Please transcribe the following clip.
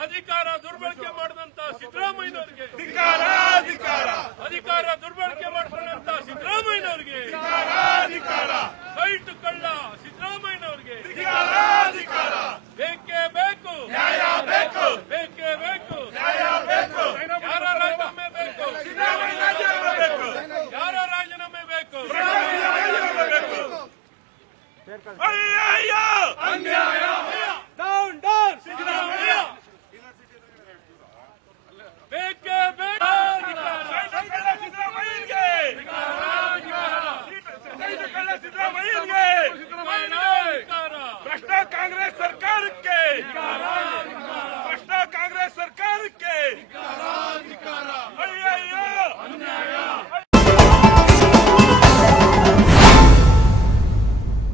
ಅಧಿಕಾರ ದುರ್ಬಳಕೆ ಮಾಡಿದಂತ ಸಿದ್ದರಾಮಯ್ಯನವರಿಗೆ ಅಧಿಕಾರ ದುರ್ಬಳಕೆ ಮಾಡಿಕೊಂಡಂತ ಸಿದ್ದರಾಮಯ್ಯನವರಿಗೆ ಸೈಟ್ ಕಳ್ಳ ಸಿದ್ದರಾಮಯ್ಯನವರಿಗೆ ಬೇಕೇ ಬೇಕು ಬೇಕೇ ಬೇಕು ಯಾರ ರಾಜೀನಾಮೆ ಬೇಕು ಯಾರ ರಾಜೀನಾಮೆ ಬೇಕು ಅನ್ಯಾಯ ಡೌನ್ ಡೌನ್ ಸಿದ್ದರಾಮಯ್ಯ ಬೇಕೇ ಬೇಕು ಭ್ರಷ್ಟ ಕಾಂಗ್ರೆಸ್ ಸರ್ಕಾರಕ್ಕೆ